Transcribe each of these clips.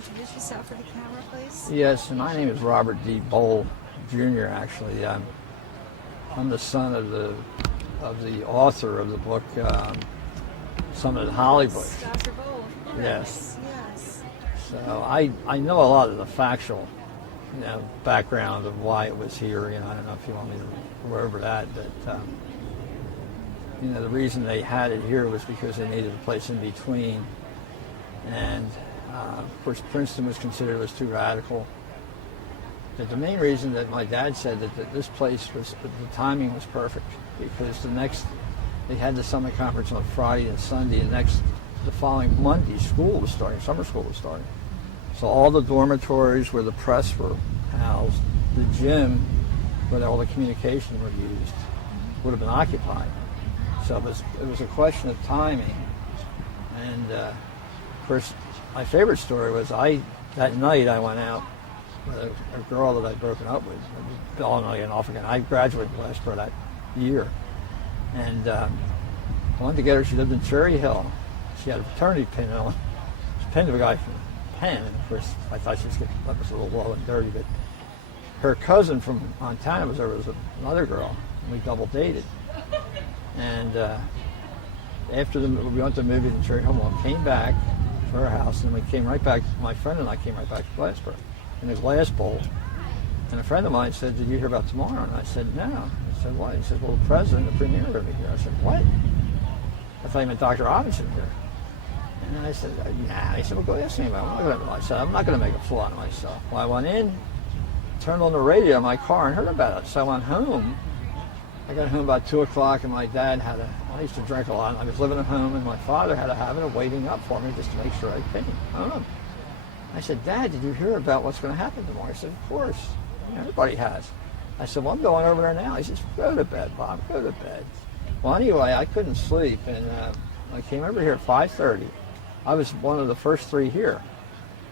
introduce yourself for the camera, please? Yes, my name is Robert D. Bole, Jr. Actually, I'm the son of the author of the book, Summit Hollybush. Dr. Bole, of course. Yes. Yes. So I know a lot of the factual, background of why it was here. I don't know if you want me to go over that, but the reason they had it here was because they needed a place in between, and of course Princeton was considered was too radical. But the main reason that my dad said that this place was, the timing was perfect, because they had the summit conference on Friday and Sunday, and the following Monday school was starting, summer school was starting. So all the dormitories where the press were housed, the gym where all the communication were used, would have been occupied. So it was a question of timing. And of course, my favorite story was that night I went out with a girl that I'd broken up with, on and off again. I graduated from Glassboro that year. And I wanted to get her. She lived in Cherry Hill. She had a fraternity pin on. She pinned to a guy from Penn. And of course, I thought she was getting, that was a little low and dirty. But her cousin from Montana was there. Was another girl. And we double dated. And after we went to the movie in Cherry Hill, came back to her house, and we came right back. My friend and I came right back to Glassboro in a glass bowl. And a friend of mine said, "Did you hear about tomorrow?" And I said, "No." I said, "What?" He said, "Well, the president, the premier are going to be here." I said, "What?" I thought he meant Dr. Robinson here. And I said, "Nah." He said, "Well, go ask him about it." I said, "I'm not going to make a fool out of myself." Well, I went in, turned on the radio in my car, and heard about it. So I went home. I got home about 2 o'clock, and my dad I used to drink a lot. I was living at home, and my father had a habit of waiting up for me just to make sure I came home. I said, "Dad, did you hear about what's going to happen tomorrow?" He said, "Of course. Everybody has." I said, "Well, I'm going over there now." He says, "Go to bed, Bob, go to bed." Well, anyway, I couldn't sleep, and I came over here at 5:30. I was one of the first three here.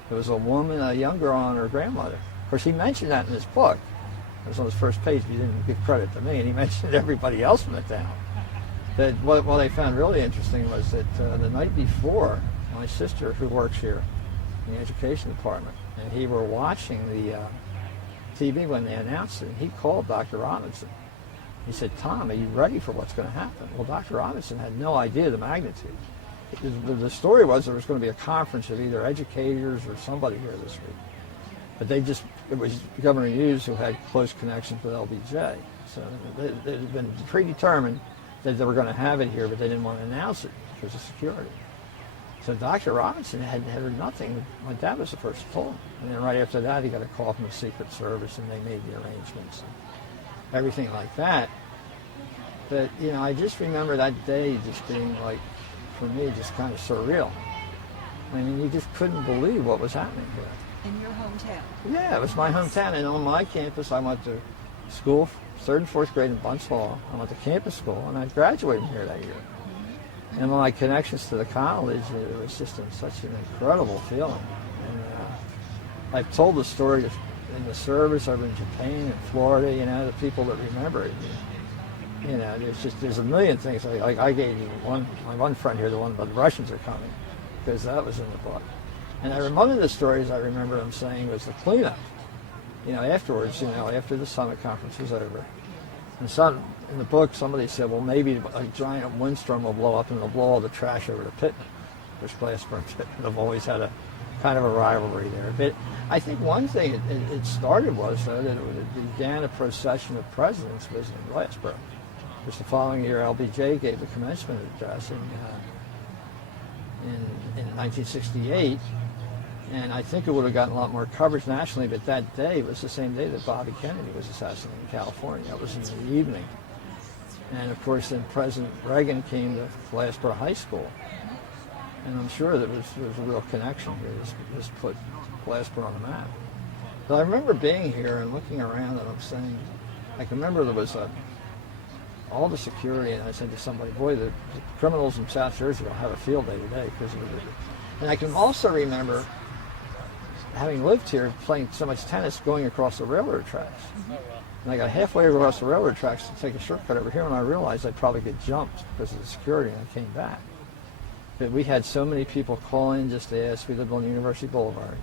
There was a woman, a young girl, and her grandmother. Of course, he mentioned that in his book. It was on his first page, but he didn't give credit to me, and he mentioned everybody else in the town. That what I found really interesting was that the night before, my sister, who works here in the education department, and he were watching the TV when they announced it, and he called Dr. Robinson. He said, "Tom, are you ready for what's going to happen?" Well, Dr. Robinson had no idea the magnitude. The story was there was going to be a conference of either educators or somebody here this week. But it was Governor Hughes who had close connections with LBJ. So it had been predetermined that they were going to have it here, but they didn't want to announce it because of security. So Dr. Robinson had heard nothing. My dad was the first to tell him. And then right after that, he got a call from the Secret Service, and they made the arrangements and everything like that. But, I just remember that day just being like, for me, just kind of surreal. I mean, you just couldn't believe what was happening here. In your hometown? Yeah, it was my hometown. And on my campus, I went to school, 3rd and 4th grade in Bunce Hall. I went to campus school, and I graduated here that year. And my connections to the college, it was just such an incredible feeling. And I've told the story in the service over in Japan and Florida, the people that remember it. There's a million things. Like I gave you my one friend here, the one about the Russians are coming, because that was in the book. And one of the stories I remember him saying was the cleanup. Afterwards, after the summit conference was over. And in the book, somebody said, well, maybe a giant windstorm will blow up and it'll blow all the trash over to Pittman, which Glassboro and Pittman have always had a kind of a rivalry there. But I think one thing it started was, though, that it began a procession of presidents was in Glassboro. Because the following year, LBJ gave the commencement address in 1968. And I think it would have gotten a lot more coverage nationally, but that day was the same day that Bobby Kennedy was assassinated in California. That was in the evening. And of course, then President Reagan came to Glassboro High School. And I'm sure there was a real connection here. This put Glassboro on the map. But I remember being here and looking around, and I'm saying, I can remember there was all the security, and I said to somebody, boy, the criminals in South Jersey will have a field day today because of it. And I can also remember, having lived here, playing so much tennis, going across the railroad tracks. And I got halfway across the railroad tracks to take a shortcut over here, and I realized I'd probably get jumped because of the security, and I came back. But we had so many people call in just to ask. We lived on University Boulevard.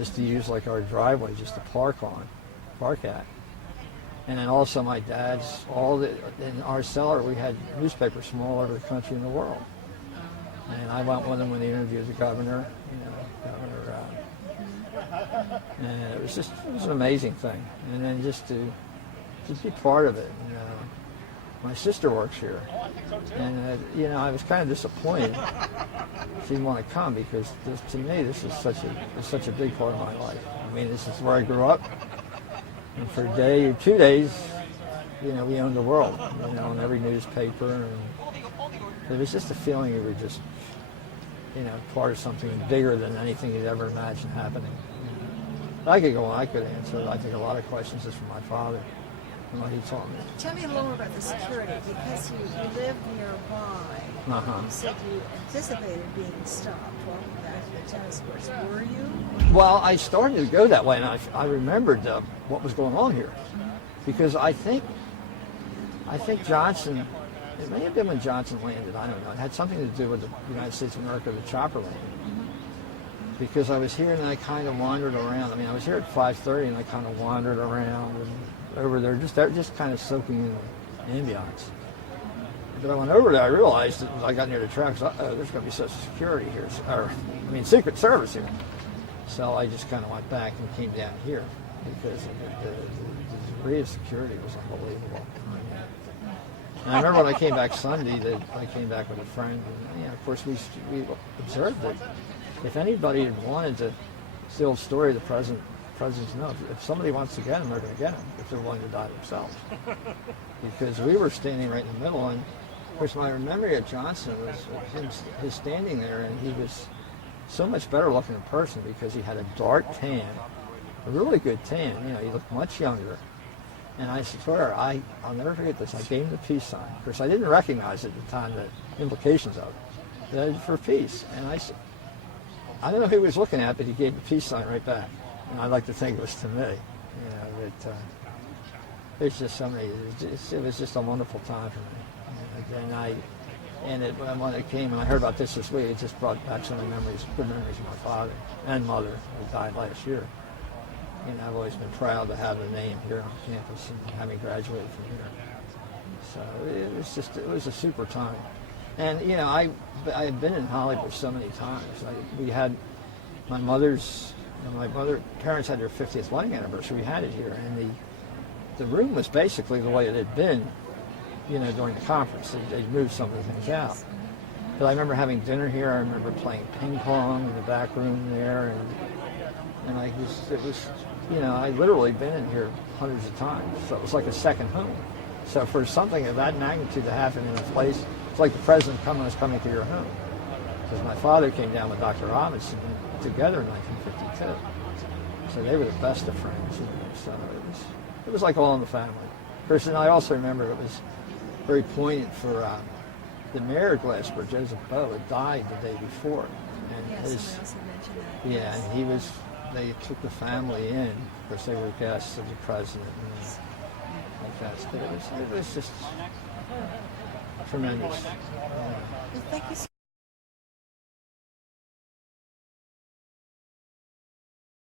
just to use like our driveway just to park at. And then also my dad's, in our cellar we had newspapers from all over the country and the world. And I went with him when he interviewed the governor, and it was an amazing thing. And then just to be part of it. My sister works here, and I was kind of disappointed she didn't want to come because to me this is such a big part of my life. I mean, this is where I grew up, and for a day or 2 days, we owned the world, in every newspaper, and it was just a feeling you were just, part of something bigger than anything you'd ever imagined happening. I could go on, I could answer, I think, a lot of questions just from my father. What he taught me. Tell me a little more about the security, because you lived nearby. Uh-huh. You said you anticipated being stopped walking back to the tennis courts. Were you? Well, I started to go that way, and I remembered what was going on here, because I think Johnson. It may have been when Johnson landed. I don't know. It had something to do with the United States of America, the chopper landing. Because I was here and I kind of wandered around. I mean, I was here at 5:30 and I kind of wandered around and over there, just kind of soaking in the ambiance. But I went over there, I realized that as I got near the tracks, there's going to be Social Security here, Secret Service here. So I just kind of went back and came down here because the degree of security was unbelievable. And I remember when I came back Sunday, that I came back with a friend, and of course we observed that if anybody had wanted to steal the story of the presidents know, if somebody wants to get them, they're going to get them if they're willing to die themselves. Because we were standing right in the middle, and of course my memory of Johnson was his standing there, and he was so much better looking in person because he had a dark tan, a really good tan. He looked much younger. And I swear, I'll never forget this. I gave him the peace sign. Of course, I didn't recognize at the time the implications of it. That was for peace. And I don't know who he was looking at, but he gave the peace sign right back. And I like to think it was to me. There's just so many. It was just a wonderful time for me. And when it came, and I heard about this week, it just brought back so many memories, good memories of my father and mother who died last year. I've always been proud to have the name here on campus and having graduated from here. So it was a super time. And, I had been in Hollybush so many times. We had my parents had their 50th wedding anniversary. We had it here. And the room was basically the way it had been, during the conference. They moved some of the things out. But I remember having dinner here. I remember playing ping pong in the back room there. And I'd literally been in here hundreds of times, so it was like a second home. So for something of that magnitude to happen in a place, it's like the president was coming to your home. Because my father came down with Dr. Robinson together in 1952. So they were the best of friends. So it was like all in the family. Of course, and I also remember it was very poignant for the mayor of Glassboro, Joseph Bole, had died the day before. And they took the family in. Of course, they were guests of the president and like that. But it was just tremendous. Well, thank you so